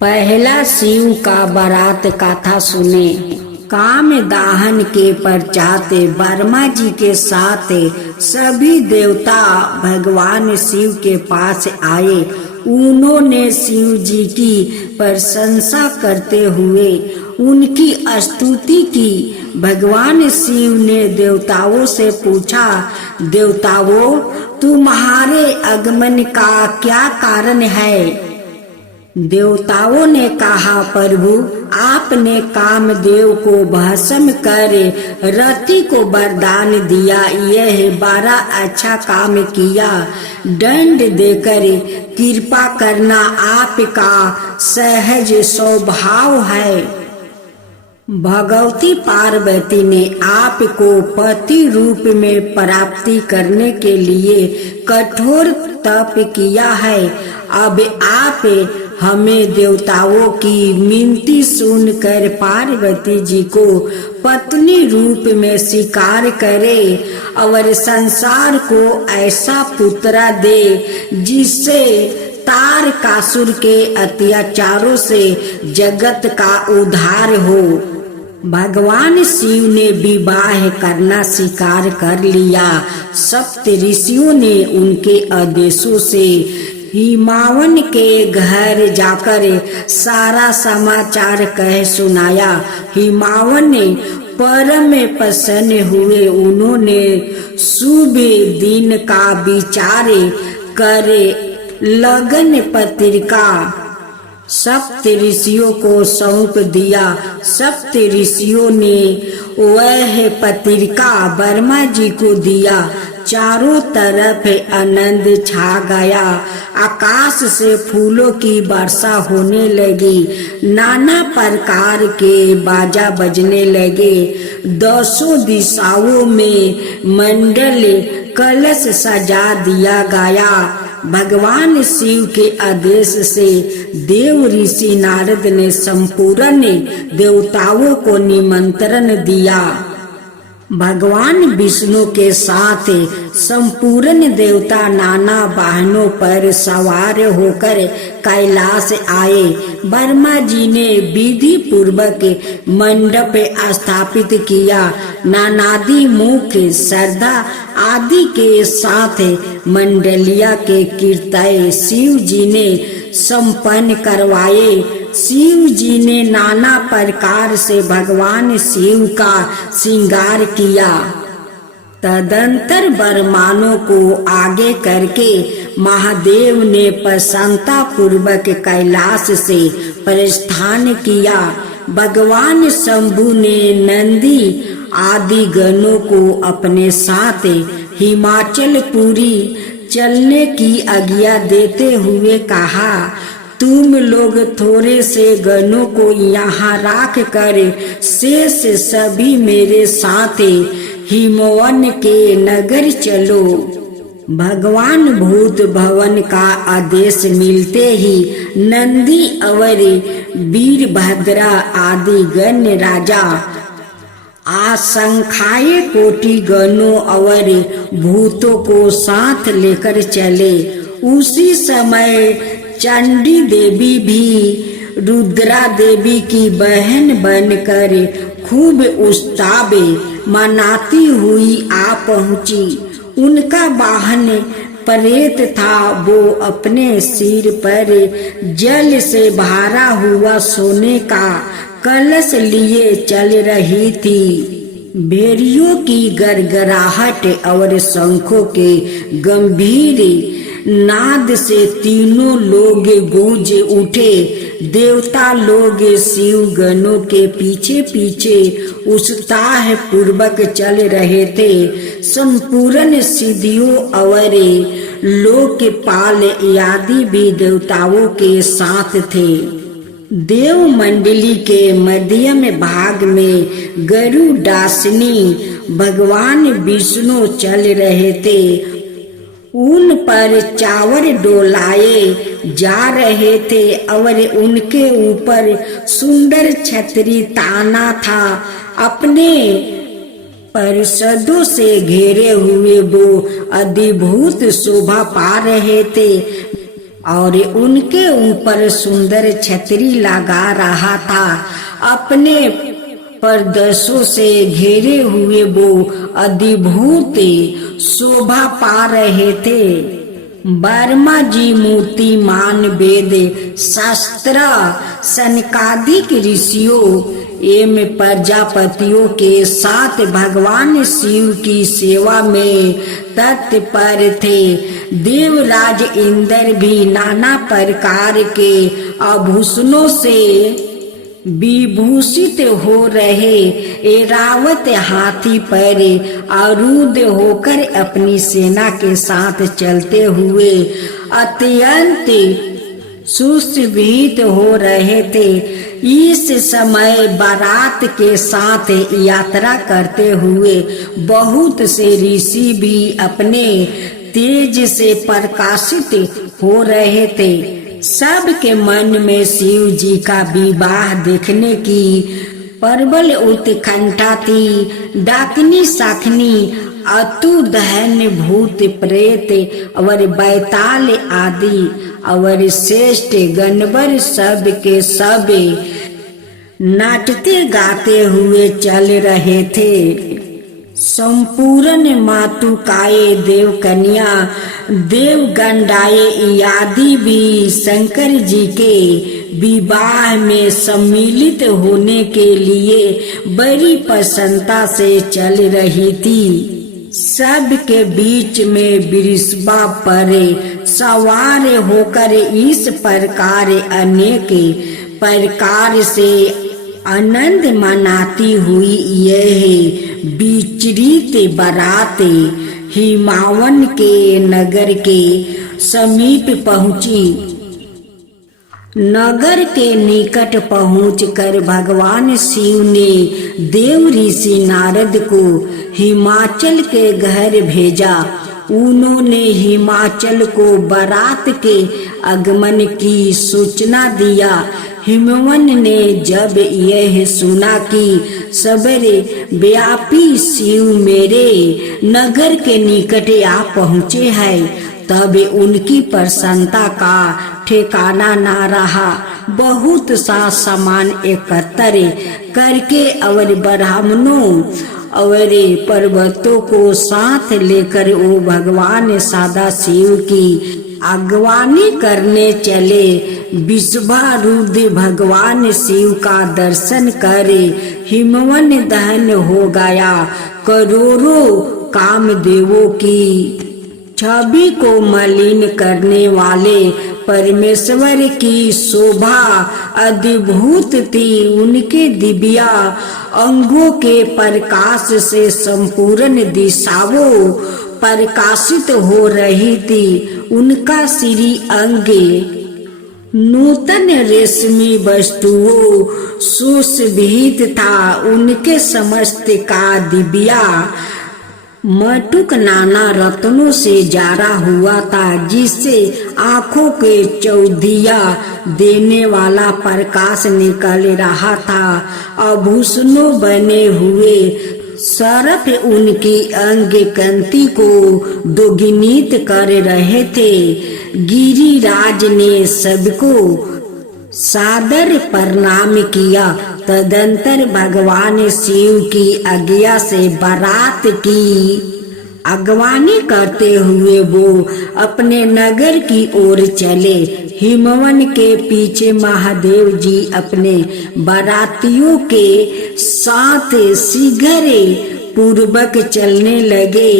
पहला शिव का बारात कथा सुने। काम दाहन के पश्चात वर्मा जी के साथ सभी देवता भगवान शिव के पास आए। उन्होंने शिव जी की प्रशंसा करते हुए उनकी स्तुति की। भगवान शिव ने देवताओं से पूछा, देवताओं, तुम्हारे आगमन का क्या कारण है? देवताओं ने कहा, प्रभु, आपने कामदेव को भस्म कर रति को वरदान दिया। यह बड़ा अच्छा काम किया। दंड देकर कृपा करना आपका सहज स्वभाव है। भगवती पार्वती ने आपको पति रूप में प्राप्ति करने के लिए कठोर तप किया है। अब आप हमें देवताओं की मिनती सुनकर पार्वती जी को पत्नी रूप में स्वीकार करे और संसार को ऐसा पुत्र दे जिससे तारकासुर के अत्याचारों से जगत का उद्धार हो। भगवान शिव ने विवाह करना स्वीकार कर लिया। सप्त ऋषियों ने उनके आदेशों से हिमावन के घर जाकर सारा समाचार कह सुनाया। हिमावन ने परम प्रसन्न हुए। उन्होंने शुभ दिन का विचार कर लगन पत्रिका सप्त ऋषियों को सौंप दिया। सप्त ऋषियों ने वह पत्रिका वर्मा जी को दिया। चारों तरफ आनंद छा गया। आकाश से फूलों की वर्षा होने लगी। नाना प्रकार के बाजा बजने लगे। 10 दिशाओं में मंडल कलश सजा दिया गया। भगवान शिव के आदेश से देव ऋषि नारद ने संपूर्ण देवताओं को निमंत्रण दिया। भगवान विष्णु के साथ संपूर्ण देवता नाना वाहनों पर सवार होकर कैलाश आए। वर्मा जी ने विधि पूर्वक मंडप स्थापित किया। नानादि मुख्य श्रद्धा आदि के साथ मंडलिया के कीर्तन शिव जी ने संपन्न करवाए। शिव जी ने नाना प्रकार से भगवान शिव का श्रृंगार किया। तदंतर बरमानों को आगे करके महादेव ने प्रसन्नता पूर्वक कैलाश से प्रस्थान किया। भगवान शंभु ने नंदी आदि गणों को अपने साथ हिमाचल पुरी चलने की आज्ञा देते हुए कहा, तुम लोग थोड़े से गणों को यहाँ रख कर शेष सभी मेरे साथ हिमवन के नगर चलो। भगवान भूत भवन का आदेश मिलते ही नंदी और वीरभद्रा आदि गण्य राजा असंख्याय कोटि गणों और भूतों को साथ लेकर चले। उसी समय चंडी देवी भी रुद्रा देवी की बहन बनकर खूब उत्साह मनाती हुई आ पहुंची। उनका वाहन प्रेत था। वो अपने सिर पर जल से भरा हुआ सोने का कलश लिए चल रही थी। भेड़ियों की गड़गड़ाहट और शंखों के गंभीर नाद से तीनों लोग गूंज उठे। देवता लोग शिव गणों के पीछे पीछे उत्साह पूर्वक चल रहे थे। संपूर्ण सिद्धियों और लोकपाल आदि भी देवताओं के साथ थे। देव मंडली के मध्यम भाग में गरुडासनी भगवान विष्णु चल रहे थे। उन पर चावर डोलाए जा रहे थे और उनके ऊपर सुंदर छतरी ताना था। अपने परिषदों से घेरे हुए वो अद्भुत शोभा पा रहे थे। और उनके ऊपर सुंदर छतरी लगा रहा था। अपने परदसों से घेरे हुए वो अद्भुत शोभा पा रहे थे। वर्मा जी मूर्तिमान वेद शास्त्र सनकादिक ऋषियों एवं प्रजापतियों के साथ भगवान शिव की सेवा में तत्पर थे। देवराज इंद्र भी नाना प्रकार के आभूषणों से विभूषित हो रहे ऐरावत हाथी पर आरूढ़ होकर अपनी सेना के साथ चलते हुए अत्यंत सुशोभित हो रहे थे। इस समय बारात के साथ यात्रा करते हुए बहुत से ऋषि भी अपने तेज से प्रकाशित हो रहे थे। सबके मन में शिव जी का विवाह देखने की प्रबल उत्कंठा थी। डाकिनी शाकिनी अतु दहन भूत प्रेत और बैताल आदि और श्रेष्ठ गणवर सब के सब नाचते गाते हुए चल रहे थे। संपूर्ण मातुकाए देव कन्या देव गंडाए आदि भी शंकर जी के विवाह में सम्मिलित होने के लिए बड़ी प्रसन्नता से चल रही थी। सबके बीच में वृषभा पर सवार होकर इस प्रकार अनेक प्रकार से आनंद मनाती हुई यह विचरित बारात हिमावन के नगर के समीप पहुंची। नगर के निकट पहुंचकर भगवान शिव ने देव ऋषि नारद को हिमाचल के घर भेजा। उन्होंने हिमाचल को बारात के आगमन की सूचना दिया। हिमवन ने जब यह सुना कि सबरे व्यापी शिव मेरे नगर के निकट आ पहुँचे हैं, तब उनकी प्रसन्नता का ठिकाना ना रहा। बहुत सा सामान एकत्र करके और ब्राह्मणों और पर्वतों को साथ लेकर वो भगवान सदा शिव की अगवानी करने चले। विश्वारूढ़ भगवान शिव का दर्शन कर हिमवन दहन हो गया। करोड़ों कामदेवों की छवि को मलिन करने वाले परमेश्वर की शोभा अद्भुत थी। उनके दिव्या अंगों के प्रकाश से संपूर्ण दिशाओं प्रकाशित हो रही थी। उनका श्री अंग नूतन रेशमी वस्तुओं सुशोभित था। उनके समस्त का दिव्या मटुक नाना रत्नों से जारा हुआ था, जिससे आँखों के चौधिया देने वाला प्रकाश निकल रहा था। आभूषणों बने हुए सरफ उनकी अंग कांति को दोगुनित कर रहे थे। गिरिराज ने सबको सादर प्रणाम किया। तदंतर भगवान शिव की आज्ञा से बारात की अगवानी करते हुए वो अपने नगर की ओर चले। हिमवन के पीछे महादेव जी अपने बारातियों के साथ शीघ्र पूर्वक चलने लगे।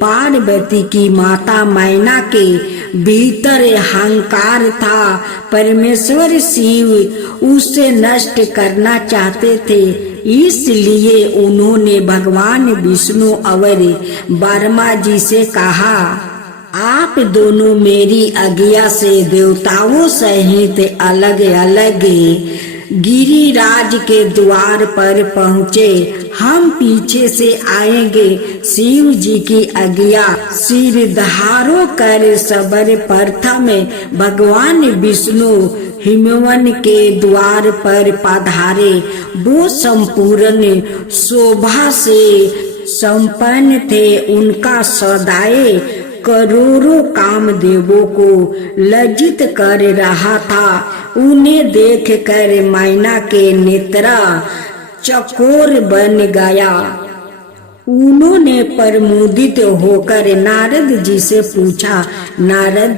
पार्वती की माता मैना के भीतर अहंकार था। परमेश्वर शिव उसे नष्ट करना चाहते थे, इसलिए उन्होंने भगवान विष्णु और वर्मा जी से कहा, आप दोनों मेरी आज्ञा से देवताओं सहित अलग अलग गिरिराज के द्वार पर पहुँचे। हम पीछे से आएंगे। शिव जी की आज्ञा सिर धारो कर सबर प्रथम भगवान विष्णु हिमवन के द्वार पर पधारे। वो संपूर्ण शोभा से संपन्न थे। उनका सदाए करोड़ों कामदेवों को लज्जित कर रहा था। उन्हें देख कर मैना के नेत्रा चकोर बन गया। उन्होंने प्रमुदित होकर नारद जी से पूछा, नारद,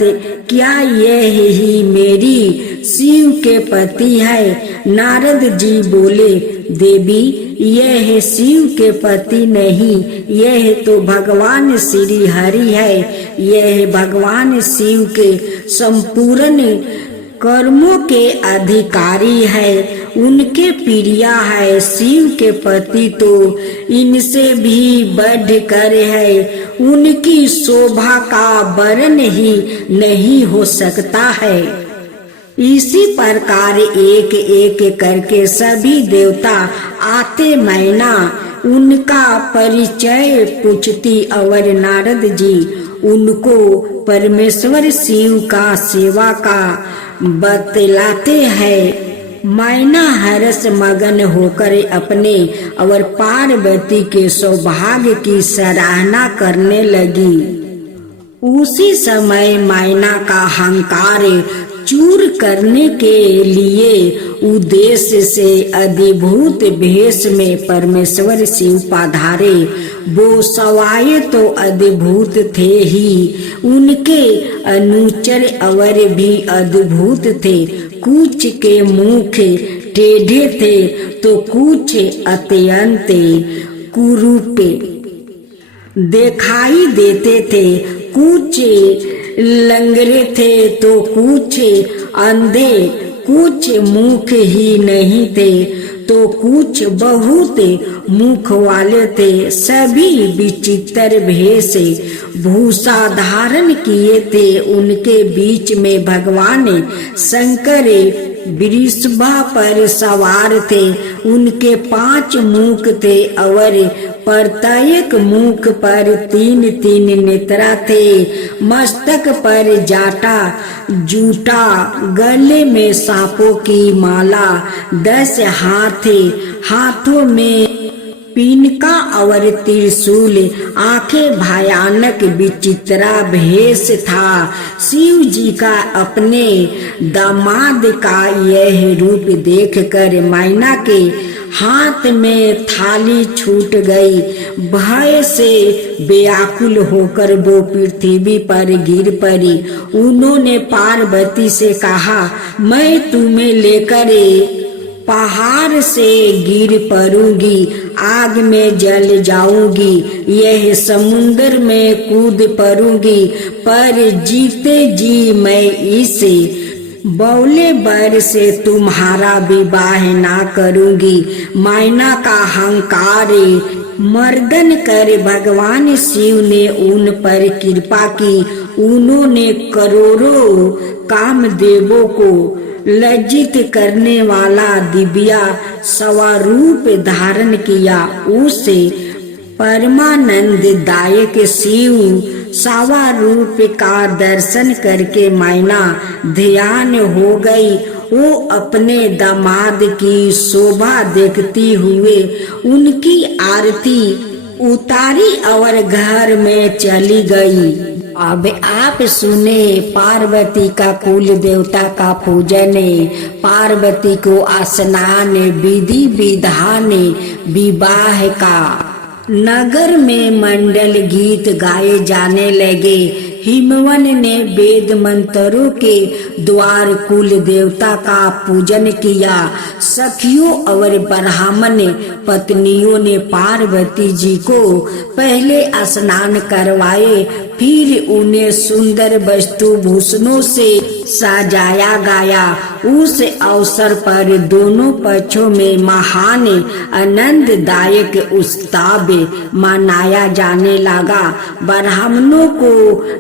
क्या यह ही मेरी शिव के पति है? नारद जी बोले, देवी, यह शिव के पति नहीं, यह तो भगवान श्री हरि है। यह भगवान शिव के संपूर्ण कर्मों के अधिकारी है, उनके प्रिया है। शिव के पति तो इनसे भी बढ़कर है, उनकी शोभा का वर्णन ही नहीं हो सकता है। इसी प्रकार एक एक करके सभी देवता आते मैना उनका परिचय पूछती और नारद जी उनको परमेश्वर शिव का सेवा का बतलाते हैं। मैना हर्ष मगन होकर अपने और पार्वती के सौभाग्य की सराहना करने लगी। उसी समय मैना का अहंकार चूर करने के लिए उद्देश्य से अधिभूत भेष में परमेश्वर शिव पधारे। वो सवाए तो अधिभूत थे ही, उनके अनुचर और भी अद्भुत थे। कुछ के मुख टेढ़े थे तो कुछ अत्यंत कुरूप दिखाई देते थे, कुछ लंगड़े थे तो कुछ अंधे, कुछ मुख ही नहीं थे तो कुछ बहुत मुख वाले थे। सभी विचित्र भेष भूषा धारण किए थे। उनके बीच में भगवान शंकर वृषभा पर सवार थे। उनके 5 मुख थे और प्रत्येक मुख पर 3-3 नेत्रा थे। मस्तक पर जाटा जूटा, गले में सांपों की माला, 10 हाथ, हाथों में पिनका और त्रिशूल, आंखें भयानक विचित्रा भेष था। शिव जी का अपने दामाद का यह रूप देखकर मैना के हाथ में थाली छूट गई। भय से व्याकुल होकर वो पृथ्वी पर गिर पड़ी। उन्होंने पार्वती से कहा, मैं तुम्हें लेकर पहाड़ से गिर पड़ूंगी, आग में जल जाऊंगी, यह समुद्र में कूद पड़ूंगी, पर जीते जी मैं इस बौले बर से तुम्हारा विवाह ना करूंगी। मैना का अहंकार मर्दन कर भगवान शिव ने उन पर कृपा की। उन्होंने करोड़ों कामदेवों को लज्जित करने वाला दिव्या स्वरूप धारण किया। उसे परमानंद दायक शिव स्वरूप का दर्शन करके मैना ध्यान हो गई। वो अपने दामाद की शोभा देखती हुए उनकी आरती उतारी और घर में चली गई। अब आप सुने पार्वती का कुल देवता का पूजन, पार्वती को स्नान, विधि विधान विवाह का। नगर में मंडल गीत गाए जाने लगे। हिमवन ने वेद मंत्रों के द्वार कुल देवता का पूजन किया। सखियों और ब्राह्मण पत्नियों ने पार्वती जी को पहले स्नान करवाए, फिर उन्हें सुंदर वस्तु भूषणों से सजाया गया। उस अवसर पर दोनों पक्षों में महान आनंददायक उत्सव मनाया जाने लगा। ब्राह्मणों को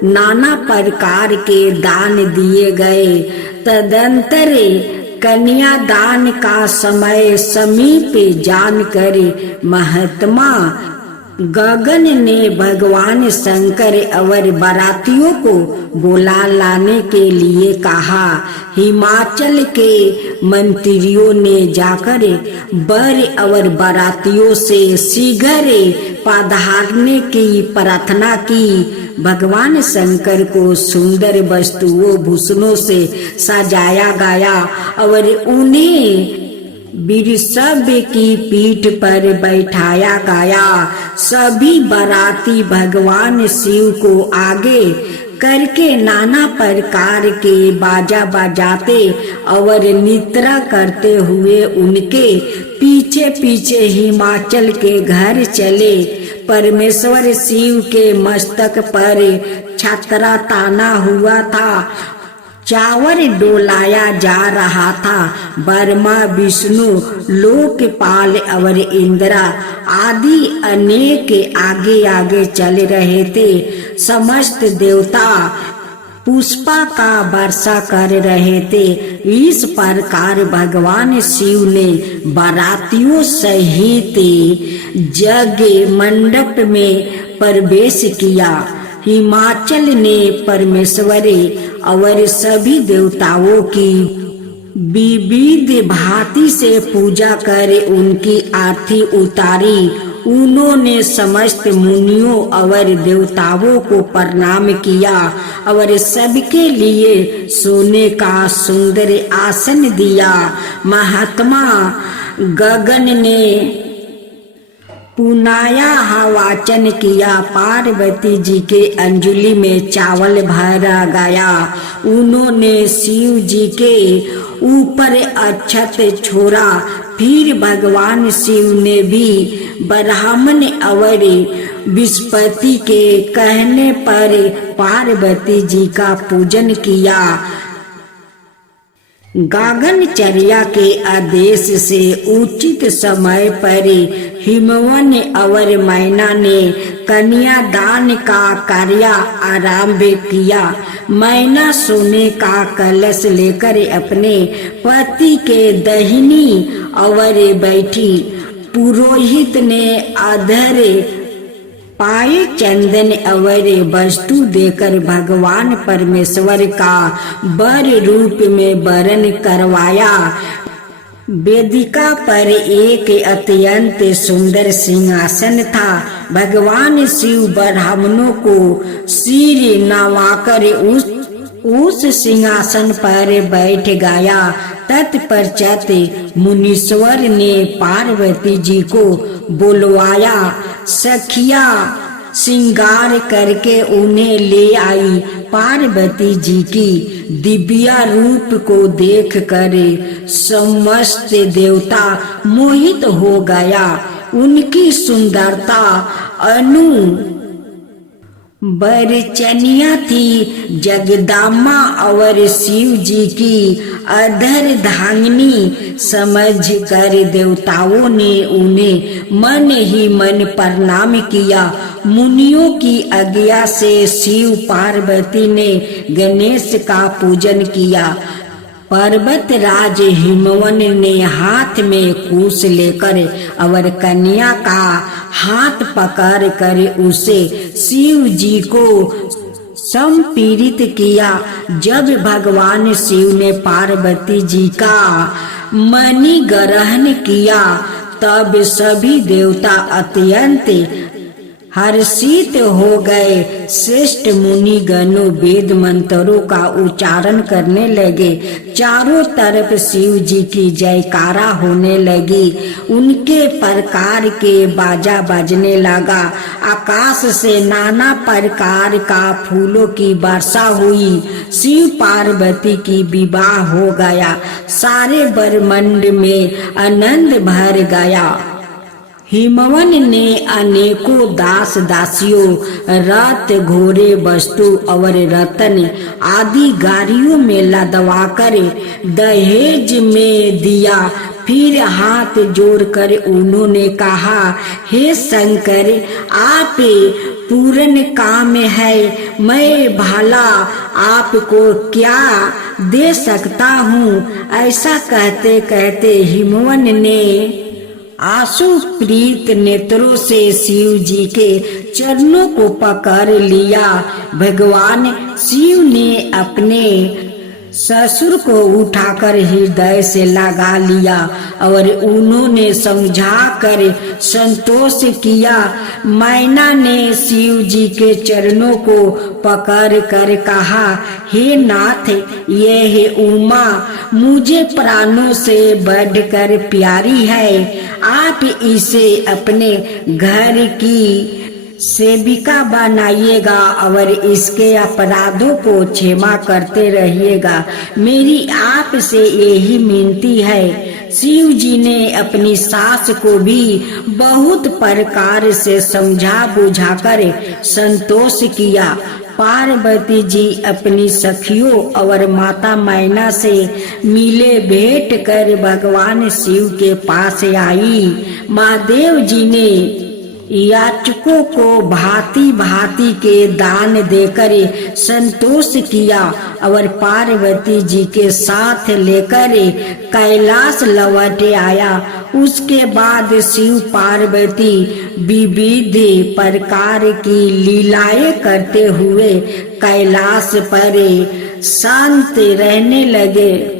नाना प्रकार के दान दिए गए। तदंतर कन्यादान का समय समीप जानकर महात्मा गगन ने भगवान शंकर और बारातियों को बुला लाने के लिए कहा। हिमाचल के मंत्रियों ने जाकर वर और बारातियों से शीघ्र पधारने की प्रार्थना की। भगवान शंकर को सुंदर वस्तुओं भूषणों से सजाया गया और उन्हें वृषभ की पीठ पर बैठाया गया। सभी बाराती भगवान शिव को आगे करके नाना प्रकार के बाजा बजाते और निद्रा करते हुए उनके पीछे पीछे हिमाचल के घर चले। परमेश्वर शिव के मस्तक पर छतरा ताना हुआ था, चावर डोलाया जा रहा था। ब्रह्मा, विष्णु, लोकपाल और इंद्रा आदि अनेक आगे आगे चल रहे थे। समस्त देवता पुष्पा का वर्षा कर रहे थे। इस प्रकार भगवान शिव ने बारातियों सहित यज्ञ मंडप में प्रवेश किया। हिमाचल ने परमेश्वर और सभी देवताओं की विविध भांति से पूजा कर उनकी आरती उतारी। उन्होंने समस्त मुनियों और देवताओं को प्रणाम किया और सबके लिए सोने का सुंदर आसन दिया। महात्मा गगन ने पुनाया वाचन किया। पार्वती जी के अंजलि में चावल भरा गया। उन्होंने शिव जी के ऊपर अक्षत छोड़ा। फिर भगवान शिव ने भी ब्राह्मण और विस्पति के कहने पर पार्वती जी का पूजन किया। गगनचर्या के आदेश से उचित समय पर हिमवन और मैना ने कन्यादान का कार्य आरंभ किया। मैना सोने का कलश लेकर अपने पति के दाहिनी ओर बैठी। पुरोहित ने अधर पाए चंदन और वस्तु देकर भगवान परमेश्वर का वर रूप में वरण करवाया। वेदिका पर एक अत्यंत सुंदर सिंहासन था। भगवान शिव ब्राह्मणों को सिर नवाकर उस सिंहासन पर बैठ गया। तत्पश्चात मुनीश्वर ने पार्वती जी को बुलवाया। सखिया श्रृंगार करके उन्हें ले आई। पार्वती जी की दिव्य रूप को देखकर समस्त देवता मोहित हो गया। उनकी सुंदरता बरचनिया थी। जगदम्बा और शिव जी की अधर धांगनी समझ कर देवताओं ने उन्हें मन ही मन प्रणाम किया। मुनियों की आज्ञा से शिव पार्वती ने गणेश का पूजन किया। पर्वत राज हिमवन ने हाथ में कुश लेकर और कन्या का हाथ पकड़ कर उसे शिव जी को संपीड़ित किया। जब भगवान शिव ने पार्वती जी का मणि ग्रहण किया तब सभी देवता अत्यंत हर्षित हो गए। श्रेष्ठ मुनि गणों वेद मंत्रों का उच्चारण करने लगे। चारों तरफ शिव जी की जयकारा होने लगी। उनके प्रकार के बाजा बजने लगा। आकाश से नाना प्रकार का फूलों की वर्षा हुई। शिव पार्वती की विवाह हो गया। सारे ब्रह्मांड में आनंद भर गया। हिमवन ने अनेकों दास दासियों, रथ, घोड़े, वस्तु और रत्न आदि गाड़ियों में लदवाकर दहेज में दिया। फिर हाथ जोड़कर उन्होंने कहा, हे शंकर, आप पूर्ण काम है, मैं भला आपको क्या दे सकता हूँ। ऐसा कहते कहते हिमवन ने आंसू प्रीत नेत्रों से शिव जी के चरणों को पकड़ लिया। भगवान शिव ने अपने ससुर को उठाकर हृदय से लगा लिया और उन्होंने समझा कर संतोष किया। मैना ने शिव जी के चरणों को पकड़ कर कहा, हे नाथ, ये है उमा मुझे प्राणों से बढ़कर प्यारी है। आप इसे अपने घर की सेविका बनाइएगा और इसके अपराधों को क्षमा करते रहिएगा। मेरी आप से यही विनती है। शिव जी ने अपनी सास को भी बहुत प्रकार से समझा बुझाकर संतोष किया। पार्वती जी अपनी सखियों और माता मैना से मिले, भेंट कर भगवान शिव के पास आई। महादेव जी ने याचकों को भांति भांति के दान देकर संतोष किया और पार्वती जी के साथ लेकर कैलाश लौट आया। उसके बाद शिव पार्वती विविध प्रकार की लीलाएं करते हुए कैलाश पर शांत रहने लगे।